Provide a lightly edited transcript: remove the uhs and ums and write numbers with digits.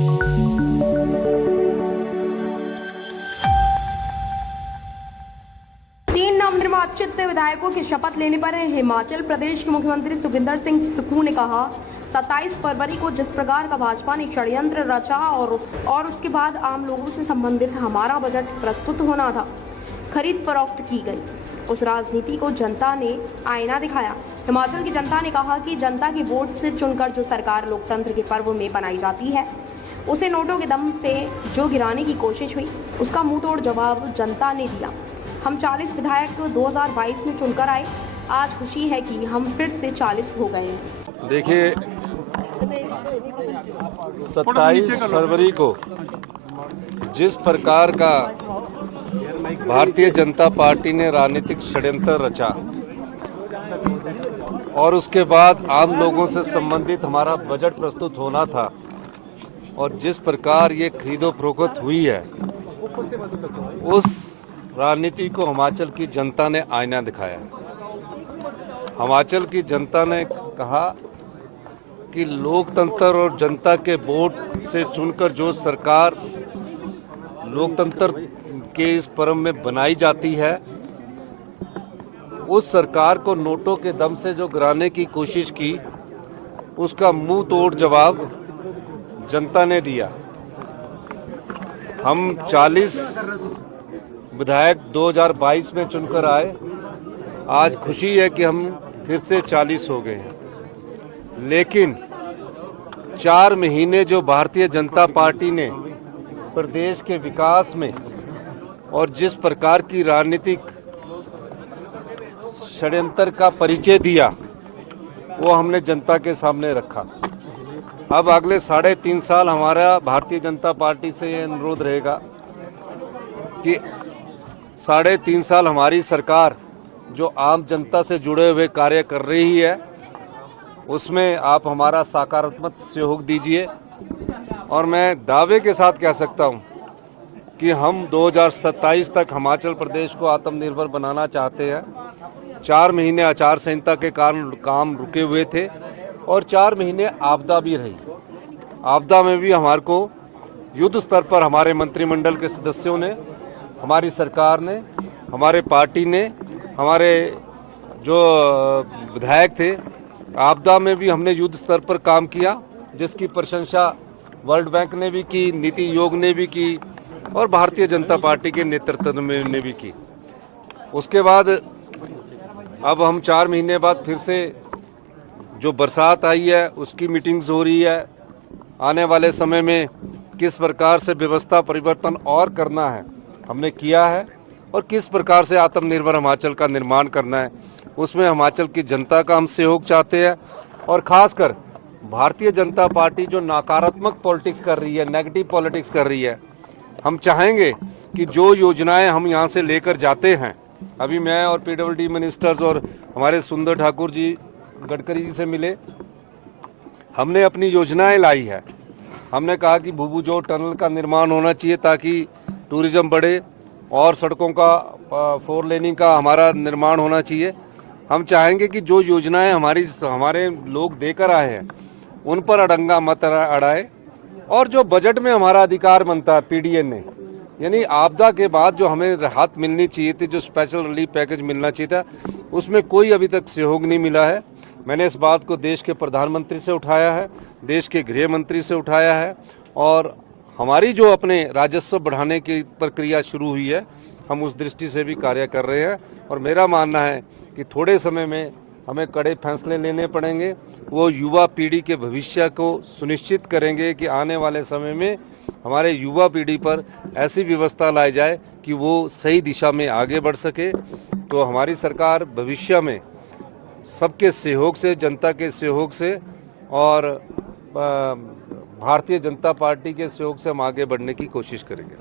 तीन नवनिर्वाचित विधायकों की शपथ लेने पर हिमाचल प्रदेश के मुख्यमंत्री सुखविंदर सिंह सुक्खू ने कहा, 27 फरवरी को जिस प्रकार का भाजपा ने षड्यंत्र रचा और उसके बाद आम लोगों से संबंधित हमारा बजट प्रस्तुत होना था, खरीद फरोख्त की गई, उस राजनीति को जनता ने आईना दिखाया। हिमाचल की जनता ने कहा कि जनता के वोट से चुनकर जो सरकार लोकतंत्र के पर्व में बनाई जाती है, उसे नोटों के दम से जो गिराने की कोशिश हुई, उसका मुंह तोड़ जवाब जनता ने दिया। हम 40 विधायक 2022 में चुनकर आए, आज खुशी है कि हम फिर से 40 हो गए हैं। देखिए, 27 फरवरी को जिस प्रकार का भारतीय जनता पार्टी ने राजनीतिक षड्यंत्र रचा और उसके बाद आम लोगों से संबंधित हमारा बजट प्रस्तुत होना था और जिस प्रकार ये खरीदो फरोख्त हुई है, उस राजनीति को हिमाचल की जनता ने आईना दिखाया। हिमाचल की जनता ने कहा कि लोकतंत्र और जनता के वोट से चुनकर जो सरकार लोकतंत्र के इस पर्व में बनाई जाती है, उस सरकार को नोटों के दम से जो गिराने की कोशिश की, उसका मुंह तोड़ जवाब जनता ने दिया। हम 40 विधायक 2022 में चुनकर आए, आज खुशी है कि हम फिर से 40 हो गए हैं। लेकिन 4 महीने जो भारतीय जनता पार्टी ने प्रदेश के विकास में और जिस प्रकार की राजनीतिक षड्यंत्र का परिचय दिया, वो हमने जनता के सामने रखा। अब अगले 3.5 साल हमारा भारतीय जनता पार्टी से ये अनुरोध रहेगा कि 3.5 साल हमारी सरकार जो आम जनता से जुड़े हुए कार्य कर रही है, उसमें आप हमारा सकारात्मक सहयोग दीजिए। और मैं दावे के साथ कह सकता हूं कि हम 2027 तक हिमाचल प्रदेश को आत्मनिर्भर बनाना चाहते हैं। 4 महीने आचार संहिता के कारण काम रुके हुए थे और 4 महीने आपदा भी रही। आपदा में भी हमारे को युद्ध स्तर पर हमारे मंत्रिमंडल के सदस्यों ने, हमारी सरकार ने, हमारे पार्टी ने, हमारे जो विधायक थे, आपदा में भी हमने युद्ध स्तर पर काम किया, जिसकी प्रशंसा वर्ल्ड बैंक ने भी की, नीति आयोग ने भी की और भारतीय जनता पार्टी के नेतृत्व में ने भी की। उसके बाद अब हम 4 महीने बाद फिर से जो बरसात आई है, उसकी मीटिंग्स हो रही है। आने वाले समय में किस प्रकार से व्यवस्था परिवर्तन और करना है, हमने किया है, और किस प्रकार से आत्मनिर्भर हिमाचल का निर्माण करना है, उसमें हिमाचल की जनता का हम सहयोग चाहते हैं। और खासकर भारतीय जनता पार्टी जो नकारात्मक पॉलिटिक्स कर रही है, नेगेटिव पॉलिटिक्स कर रही है, हम चाहेंगे कि जो योजनाएं हम यहाँ से लेकर जाते हैं, अभी मैं और पीडब्ल्यूडी मिनिस्टर्स और हमारे सुंदर ठाकुर जी गडकरी जी से मिले, हमने अपनी योजनाएं लाई है। हमने कहा कि भूभुजोड़ टनल का निर्माण होना चाहिए ताकि टूरिज्म बढ़े और सड़कों का 4 लेनिंग का हमारा निर्माण होना चाहिए। हम चाहेंगे कि जो योजनाएं हमारे लोग देकर आए हैं, उन पर अड़ंगा मत अड़ाए। और जो बजट में हमारा अधिकार बनता है पीडीएन ने, यानी आपदा के बाद जो हमें राहत मिलनी चाहिए थी, जो स्पेशल रिलीफ पैकेज मिलना चाहिए था, उसमें कोई अभी तक सहयोग नहीं मिला है। मैंने इस बात को देश के प्रधानमंत्री से उठाया है, देश के गृह मंत्री से उठाया है, और हमारी जो अपने राजस्व बढ़ाने की प्रक्रिया शुरू हुई है, हम उस दृष्टि से भी कार्य कर रहे हैं। और मेरा मानना है कि थोड़े समय में हमें कड़े फैसले लेने पड़ेंगे। वो युवा पीढ़ी के भविष्य को सुनिश्चित करेंगे कि आने वाले समय में हमारे युवा पीढ़ी पर ऐसी व्यवस्था लाई जाए कि वो सही दिशा में आगे बढ़ सके। तो हमारी सरकार भविष्य में सबके सहयोग से, जनता के सहयोग से और भारतीय जनता पार्टी के सहयोग से हम आगे बढ़ने की कोशिश करेंगे।